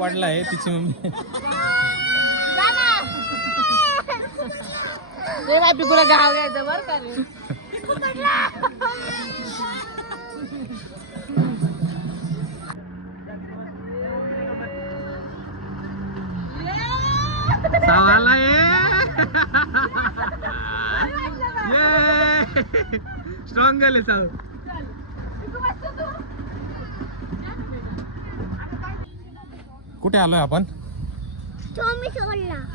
पडला आहे तिची मम्मी. पिकूला गाव घ्यायचं बरं का रे. सावाला ये स्ट्रॉंग गेले साव कुठे आलोय आपण?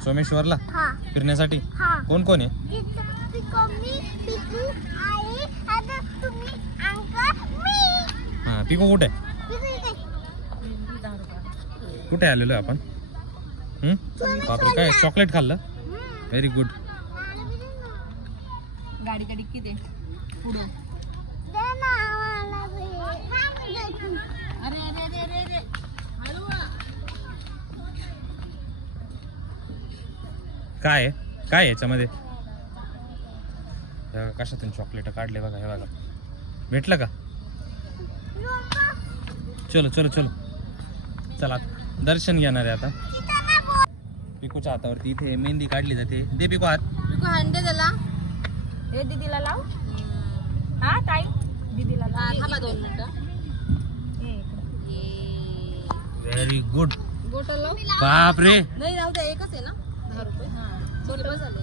सोमेश्वरला. हा. फिरण्यासाठी? हा. कोण कोण आहे? तिथं पिको मी पिकू आई आता तुम्ही अंकल मी. हा पिको कुठे. कुठे आलेलो आहे आपण? बापरे काय चॉकलेट खाल्लं. व्हेरी गुड गाडी गाडी किती? पुढे दे ना आम्हाला बी. हा, मी देतो. अरे अरे अरे अरे अरे हळू आ. काय आहे? काय आहे याच्यामध्ये? कशातून चॉकलेट काढले बघा हे बघा. भेटलं का. चलो चलो चलो. चला दर्शन घेणार आहे आता. पिकूच्या हातावरती इथे मेहंदी काढली जाते. दे पिकू हात. पिकू हंडे त्याला. हे दीदीला लाव. हा ताई. दीदीला लाव. थांबा दोन मिनिटं. व्हेरी गुड लाव. बाप रे नाही राहू द्या एकच आहे ना. दहा रुपये. बोटल झाले.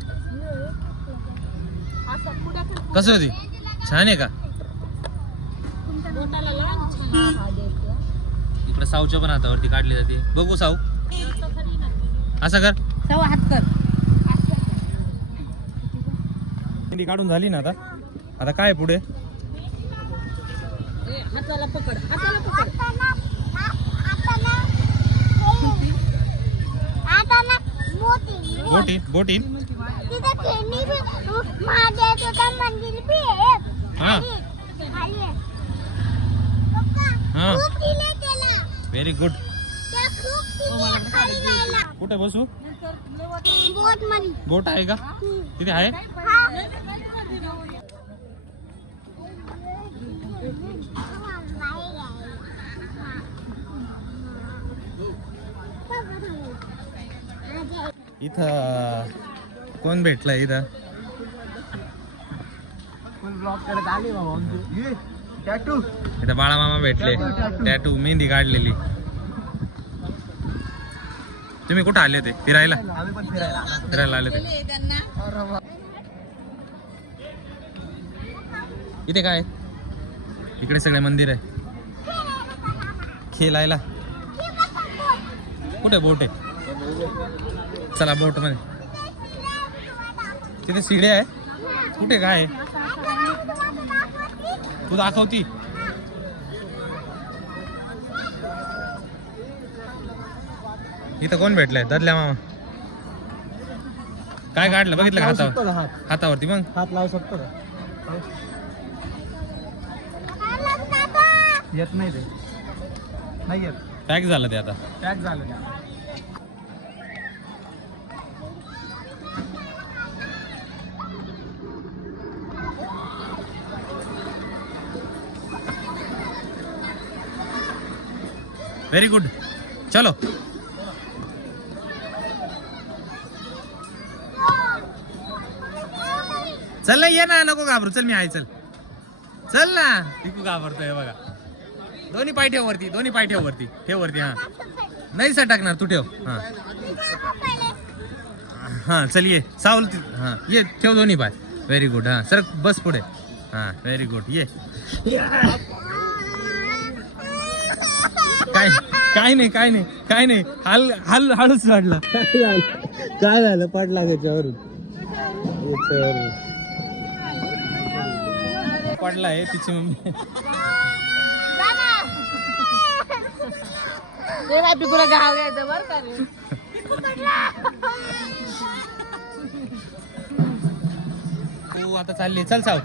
असं पुढे कसं होती? छान आहे का? बोटाला हा इकडे. साऊच्या पण हातावरती काढली जाते. बघू साऊ. असं कर. तेव्हा हात कर. मेहंदी काढून झाली ना आता. आता काय पुढे? हाताला पकड हाताला पकड आता ना आ- आता ना हे. आता बोटी बोटी मंदिर हा. हा. व्हेरी गुड कुठे बसू? बोट आहे का? तिथे आहे? इथं कोण भेटलं इथं? इथं बाळामामा भेटले. टॅटू मेहंदी काढलेली. तुम्ही कुठं आले होते? फिरायला? फिरायला आले. होते. इथे काय? इकडे सगळे मंदिर आहे. खेळायला. कुठे बोट आहे? चला बोटमध्ये. तिथे शिडे आहे. कुठे काय आहे? तू दाखवती. इथं कोण भेटलंय? ददल्या मामा. काय काढलं? बघितलं का हातावर? हातावरती मग. हात लावू शकतो का? येत नाही ते. नाही येत. पॅक झालं ते आता. पॅक झालं व्हेरी गुड चलो. चल ना ये ना नको घाबरू. चल मी आहे चल. चल ना. टिकू घाबरतोय बघा. दोन्ही पाय ठेव वरती दोन्ही पाय ठेव वरती. ठेव वरती हा. नाही सटकणार तू ठेव. हा. हा चल ये. सावल हा ये ठेव दोन्ही पाय. व्हेरी गुड हा. सर बस पुढे. हा व्हेरी गुड ये. काय काय नाही काय नाही काय नाही. हाल हाल हळूच वाढलं. काय झालं? पडला त्याच्यावरून पडला आहे तिची मम्मी. गाव घ्यायचं बरं का रे. तू आता चालली चल साव.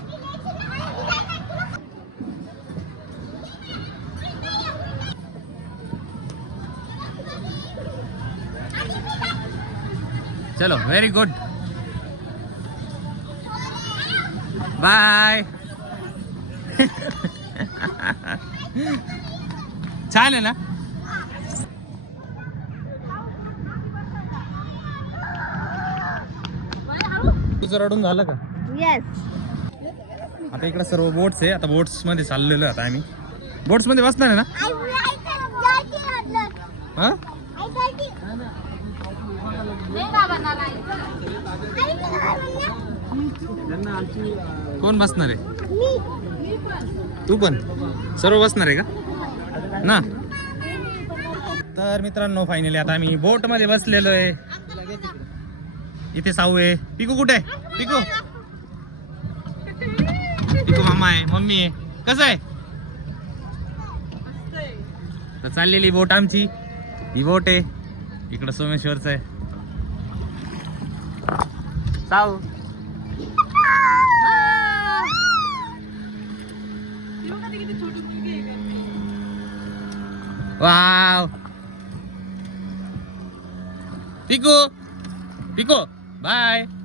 चलो व्हेरी गुड बाय चालेल ना? तुझं रडून झालं का? आता इकडे सर्व बोट्स आहे. आता बोट्समध्ये चाललेलो आता आम्ही. बोट्समध्ये बसणार आहे ना? हा? कोण बसणार आहे? तू पण. सर्व बसणार आहे का? ना. तर मित्रांनो फायनली आता आम्ही बोटमध्ये बसलेलो आहे. इथे साऊ आहे. पिकू कुठे आहे? पिकू. पिकू मामा आहे मम्मी आहे. कसं आहे? तर चाललेली बोट आमची. ही बोट आहे. इकडं सोमेश्वरच आहे. साऊ वाव पिकू पिको बाय ये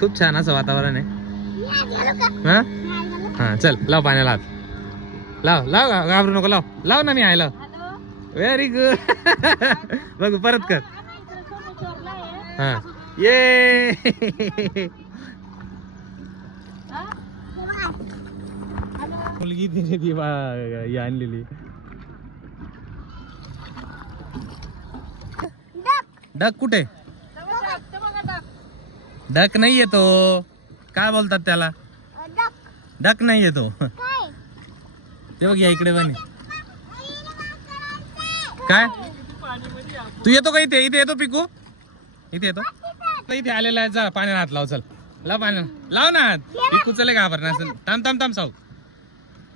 खूप छान असं वातावरण आहे. हा? हा? चल लाव पाण्याला हात. लाव लाव घाबरू नको लाव. लाव ना मी आहे लाव व्हेरी गुड बघू परत कर. हा ये मुलगी तिने ती बा- आणलेली. डक कुठे? डक नाही येतो काय बोलतात त्याला? डक. डक नाही येतो ते बघ या इकडे पण काय तू येतो का इथे? इथे येतो पिकू. इथे येतो. इथे आलेला आहे. जा पाण्याला हात लाव चल. लाव पाण्या लाव ना हात. पिकू चले का भरणं असेल. थांब थांब थांब साऊ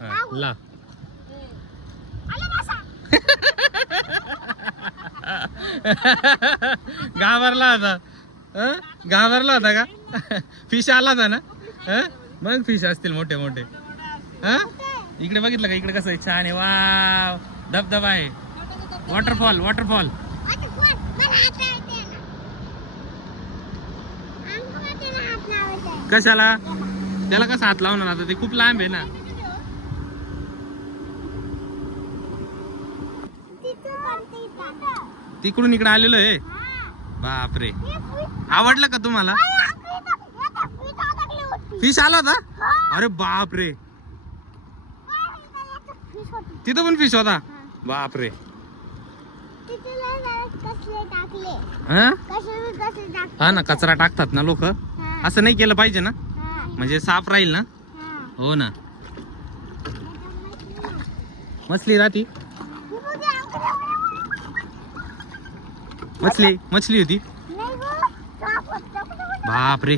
हा, लाव घाबरला हं? घाबरला होता का? फिश आला होता ना? मग फिश असतील मोठे मोठे. हा? इकडे बघितलं का? इकडे कसं आहे? छान आहे. वाव. धबधबा आहे. वॉटरफॉल वॉटरफॉल कशाला? त्याला कसा हात लावणार आता? ते खूप लांब आहे ना. तिकडून इकडे आलेलो आहे. बापरे. आवडलं का तुम्हाला? फिश आला होता? अरे बापरे. तिथं पण फिश होता? बापरे. हा? हा ना कचरा टाकतात ना लोक. असं नाही केलं पाहिजे ना? म्हणजे साफ राहील ना? हो ना. मछली राहती. मछली मछली होती. बापरे.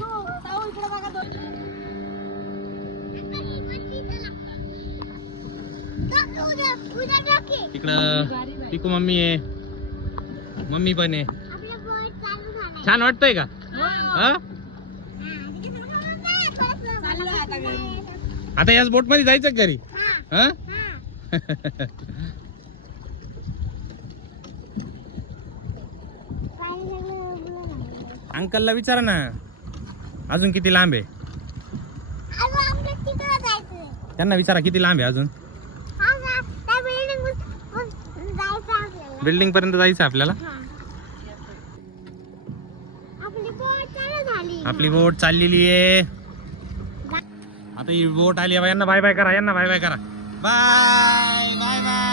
इकडं पिकू मम्मी आहे. मम्मी पण आहे. छान वाटतंय का? हा? आता याच बोटमध्ये जायचं घरी? हा? अंकलला विचारा ना. अजून किती लांब आहे? त्यांना विचारा किती लांब आहे अजून? बिल्डिंग पर्यंत जायचं आपल्याला? आपली बोट चाललेली आहे. आता ही बोट आली आहे. यांना बाय बाय करा यांना बाय बाय करा. बाय बाय बाय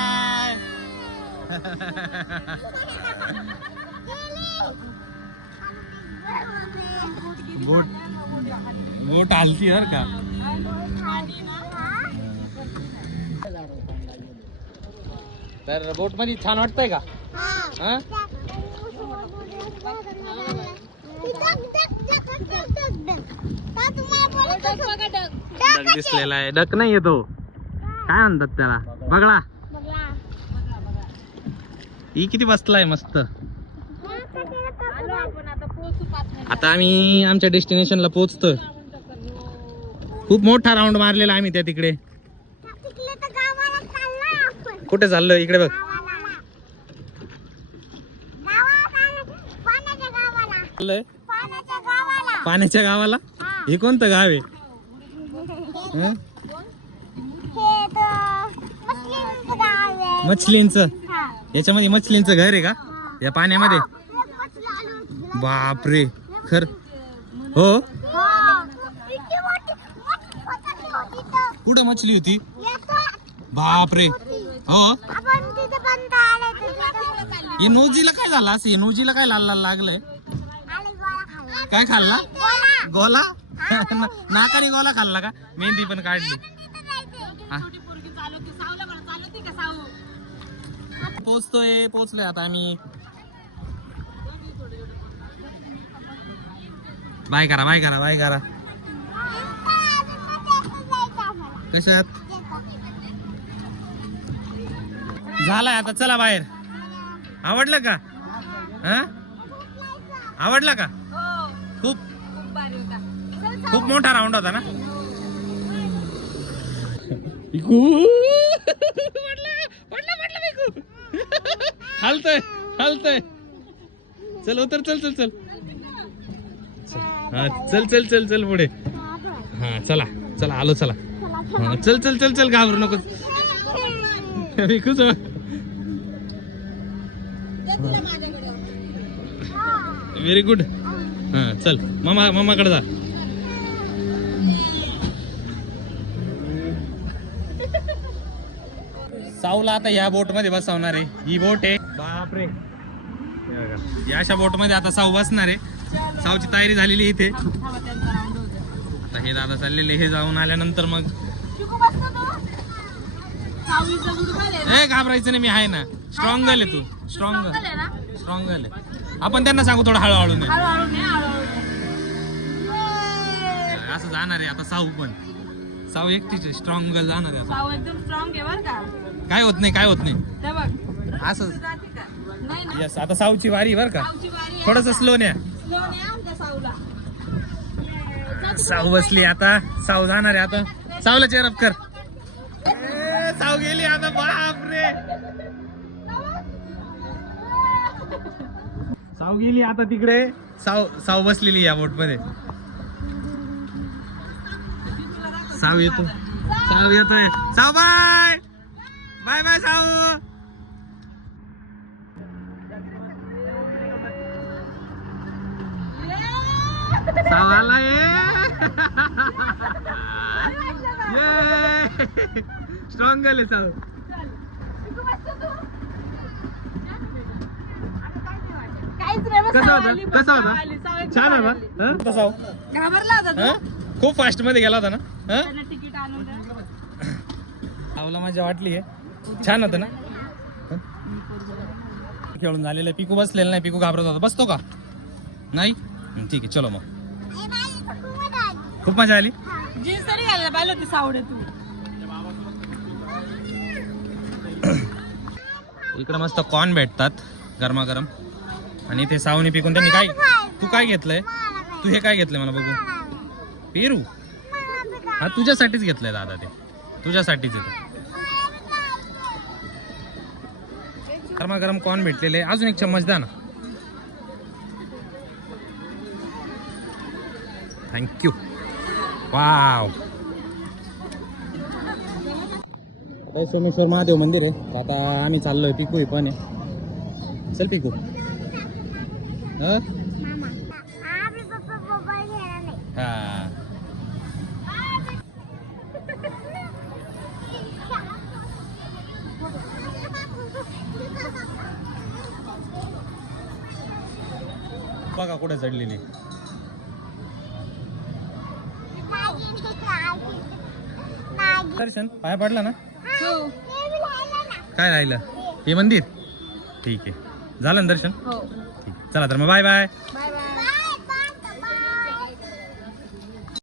बोट बोट हलती बर का? तर बोटमध्ये छान वाटतंय का? हा? डक दिसलेला आहे. डक नाही येतो काय म्हणतात त्याला? बघला ही किती बसलाय मस्त. आता आम्ही आमच्या डेस्टिनेशनला पोहोचतो खूप मोठा राऊंड मारलेला आम्ही त्या तिकडे. कुठे चाललो इकडे बघ. पाण्याच्या गावाला पाण्याच्या गावाला? हे कोणतं गाव आहे? मछलींच मछलींचं. याच्यामध्ये मछलींच घर आहे का? या पाण्यामध्ये? बापरे. खर हो? कुठं मछली होती? बापरे. हो? आपण नोजीला काय झालं? असं हे नोजीला काय लाल लागलंय? काय खाल्ला? गोला? नाकाने गोला खाल्ला का? मेहंदी पण काढली. पोचतोय पोचलोय आता आम्ही. बाय करा बाय करा बाय करा. कशात? झालाय आता चला बाहेर. आवडलं का? हा? आवडलं का? खूप. खूप मोठा राऊंड होता ना? हलतय हलतय. चल उतर चल चल चल. हा चल चल चल चल पुढे. हा चला चला आलो चला. हा, चल चल चल चल घाबरू नको पिकू चल व्हेरी गुड हा चल मामा मामाकडे जा. साऊला आता या बोटमध्ये बसवणार आहे. ही बोट आहे. बापरे. या अशा बोटमध्ये आता साऊ बसणार आहे. साऊची तयारी झालेली इथे. आता हे दादा चाललेले हे जाऊन आल्यानंतर मग ए घाबरायचं नाही मी आहे ना. स्ट्रॉंग आहे तू. स्ट्रॉंग स्ट्रॉंग आहे आपण त्यांना सांगू थोडं हळूहळू नाही. असं जाणार आहे आता साऊ पण. साऊ एकटीच स्ट्रॉंग गर्ल जाणार आहे काय होत नाही काय होत नाही. असं. यस आता साऊची वारी बर का. थोडस स्लो न्या. साऊ बसली आता. साऊ जाणार आहे आता. साऊला चेअरअप कर. साऊ गेली आता. बाप रे साऊ गेली आता तिकडे. साऊ साऊ बसलेली या बोटमध्ये. साऊ येतो. साऊ येतोय. साऊ बाय बाय बाय साऊ. साऊ आला ये स्ट्रॉंग झाले कसा होता कसा होता छान होता. हं? कसा हो? घाबरला होता हं? तू खूप फास्टमध्ये गेला होता ना हं? तिकीट द्या. साऊला मजा वाटली आहे छान होतं ना? खेळून झालेलं आहे. पिकू बसलेलं नाही पिकू घाबरत होता बसतो का नाही ठीक आहे चलो मग खूप मजा आली. जीन्स तरी घालायला पाहिलं होती सावडे तू. इकडे मस्त कॉर्न भेटतात गरमागरम. आणि ते सावनी पिकून त्यांनी काय तू काय घेतलंय? तू हे काय घेतलंय मला बघू. पेरू? हा तुझ्यासाठीच घेतलंय दादा ते. तुझ्यासाठीच आहे ते. गरमागरम कॉर्न भेटलेले. अजून एक चम्मच द्या ना. थँक्यू वाव हे सोमेश्वर महादेव मंदिर आहे. आता आम्ही चाललोय पिकू आहे पण आहे. चल पिकू. बघा कुठे चढली नाही. हा. बघा कुठे चढलेली. दर्शन पाया पडला ना? हो. काय राहिलं? हे मंदिर? ठीक आहे. झालं ना दर्शन? हो. ठीक. चला तर मग बाय बाय.